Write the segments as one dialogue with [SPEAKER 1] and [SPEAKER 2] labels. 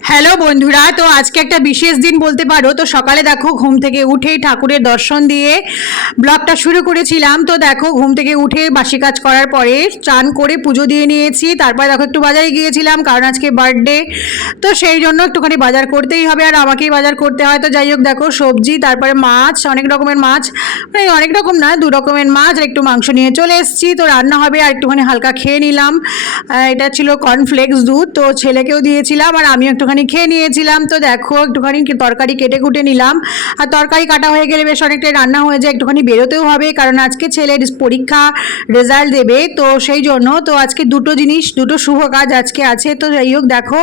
[SPEAKER 1] Hello বন্ধুরা, তো আজকে একটা বিশেষ দিন বলতে পারো। তো সকালে দেখো ঘুম থেকে উঠেই ঠাকুরের দর্শন দিয়ে ব্লগটা শুরু করেছিলাম। তো দেখো ঘুম থেকে উঠে বাসি কাজ করার পরে চান করে পুজো দিয়ে নিয়েছি। তারপর দেখো একটু বাজারে গিয়েছিলাম, কারণ আজকে বার্থডে তো সেই জন্য একটুখানি বাজার করতেই হবে, আর আমাকেই বাজার করতে হয়। তো যাই হোক দেখো সবজি, তারপরে মাছ, অনেক রকমের মাছ। মানে অনেক রকম না, দু রকমের মাছ, আর একটু মাংস নিয়ে চলে এসেছি। তো রান্না হবে, আর একটুখানি হালকা খেয়ে নিলাম। এটা ছিল কর্নফ্লেক্স দুধ, তো ছেলেকেও দিয়েছিলাম, আর আমিও একটুখানি খেয়ে নিয়েছিলাম। তো দেখো, একটুখানি তরকারি কেটে কুটে নিলাম। আর তরকারি কাটা হয়ে গেলে বেশ অনেকটাই রান্না হয়ে যায়, একটুখানি বেরোতেও হবে। কারণ আজকে ছেলের পরীক্ষা রেজাল্ট দেবে, তো সেই জন্য তো আজকে দুটো জিনিস, দুটো শুভ কাজ আজকে আছে। তো যাই হোক, দেখো,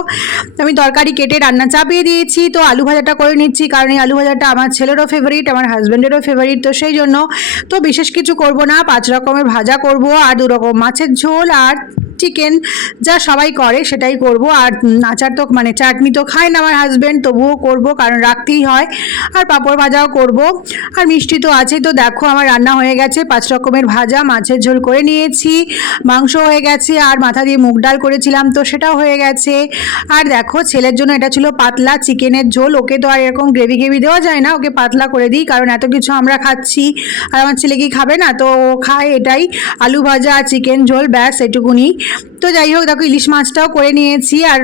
[SPEAKER 1] আমি তরকারি কেটে রান্না চাপিয়ে দিয়েছি। তো আলু ভাজাটা করে নিচ্ছি, কারণ এই আলু ভাজাটা আমার ছেলেরও ফেভারিট আমার হাজব্যান্ডেরও ফেভারিট তো সেই জন্য তো বিশেষ কিছু করব না, পাঁচ রকমের ভাজা করব, আর দু রকম মাছের ঝোল, আর চিকেন যা সবাই করে সেটাই করব। আর আচার তো মানে চাটনি তো খায় না আমার হাজব্যান্ড তবুও করব কারণ রাখতেই হয়। আর পাঁপড় ভাজাও করব। আর মিষ্টি তো আছেই তো দেখো আমার রান্না হয়ে গেছে। পাঁচ রকমের ভাজা, মাছের ঝোল করে নিয়েছি, মাংস হয়ে গেছে, আর মাথা দিয়ে মুগ ডাল করেছিলাম তো সেটাও হয়ে গেছে। আর দেখো ছেলের জন্য এটা ছিল পাতলা চিকেনের ঝোল, ওকে তো আর এরকম গ্রেভি গ্রেভি দেওয়া যায় না, ওকে পাতলা করে দিই কারণ এত কিছু আমরা খাচ্ছি। আর আমার ছেলে কি খাবে না? তো খায় এটাই, আলু ভাজা আর চিকেন ঝোল, ব্যাস, এটুকুনি। তো যাই হোক, দেখো ইলিশ মাছটাও করে নিয়েছি আর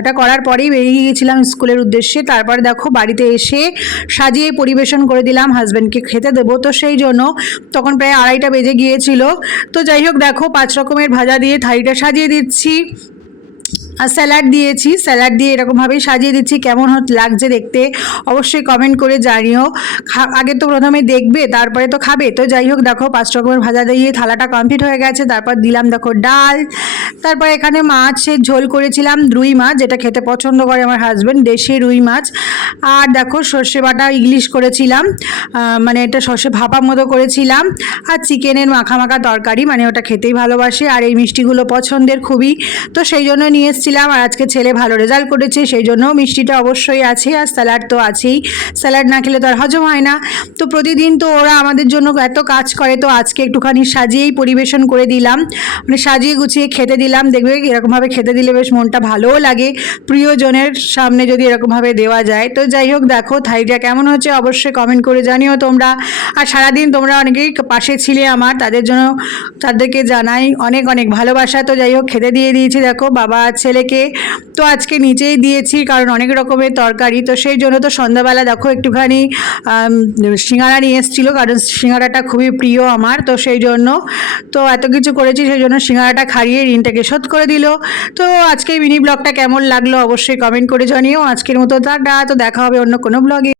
[SPEAKER 1] এটা করার পরেই বেরিয়ে গিয়েছিলাম স্কুলের উদ্দেশ্যে। তারপর দেখো বাড়িতে এসে সাজিয়ে পরিবেশন করে দিলাম হাজব্যান্ডকে খেতে দেবো। তো সেই জন্য তখন প্রায় আড়াইটা বেজে গিয়েছিল। তো যাই হোক, দেখো পাঁচ রকমের ভাজা দিয়ে থালিটা সাজিয়ে দিচ্ছি। আর স্যালাড দিয়েছি, স্যালাড দিয়ে এরকমভাবেই সাজিয়ে দিচ্ছি। কেমন লাগছে দেখতে অবশ্যই কমেন্ট করে জানিও। আগে তো প্রথমে দেখবে, তারপরে তো খাবে। তো যাই হোক, দেখো পাঁচ রকমের ভাজা দিয়ে থালাটা কমপ্লিট হয়ে গেছে। তারপর দিলাম, দেখো ডাল তারপর এখানে মাছের ঝোল করেছিলাম, রুই মাছ, যেটা খেতে পছন্দ করে আমার হাজব্যান্ড দেশি রুই মাছ। আর দেখো, সর্ষে বাটা ইংলিশ করেছিলাম মানে এটা সর্ষে ভাপা মতো করেছিলাম। আর চিকেনের মাখা মাখা তরকারি মানে ওটা খেতেই ভালোবাসে, আর এই মিষ্টিগুলো পছন্দের খুবই। তো সেই জন্য নিয়ে এসেছিলাম, আর আজকে ছেলে ভালো রেজাল্ট করেছে, সেই জন্য মিষ্টিটা অবশ্যই আছে, আর স্যালাড তো আছেই। স্যালাড না খেলে তো আর হজম হয় না। তো প্রতিদিন তো ওরা আমাদের জন্য এত কাজ করে, তো আজকে একটুখানি সাজিয়েই পরিবেশন করে দিলাম। মানে সাজিয়ে গুছিয়ে খেতে দিলাম, দেখবে এরকমভাবে খেতে দিলে বেশ মনটা ভালোও লাগে। প্রিয়জনের সামনে যদি এরকমভাবে দেওয়া যায়, তো যাই হোক দেখো থাইটা কেমন হচ্ছে অবশ্যই কমেন্ট করে জানিও তোমরা। আর সারাদিন তোমরা অনেকেই পাশে ছিলে আমার, তাদের জন্য তাদেরকে জানাই অনেক অনেক ভালোবাসা। তো যাই হোক, খেতে দিয়ে দিয়েছি দেখো, বাবা ছেলেকে। তো আজকে নিচেই দিয়েছি, কারণ অনেক রকমের তরকারি। তো সেই জন্য তো সন্ধ্যাবেলা দেখো একটুখানি সিঙ্গারা নিয়ে এসেছিল, কারণ সিঙ্গারাটা খুবই প্রিয় আমার, তো সেই জন্য। তো এত কিছু করেছি, সেই জন্য সিঙ্গারাটা খাইয়ে ঋণটাকে শোধ করে দিল। তো আজকে মিনি ব্লগটা কেমন লাগল অবশ্যই কমেন্ট করে জানিও। আজকের মতো টাটা। তো দেখা হবে অন্য কোনো ব্লগে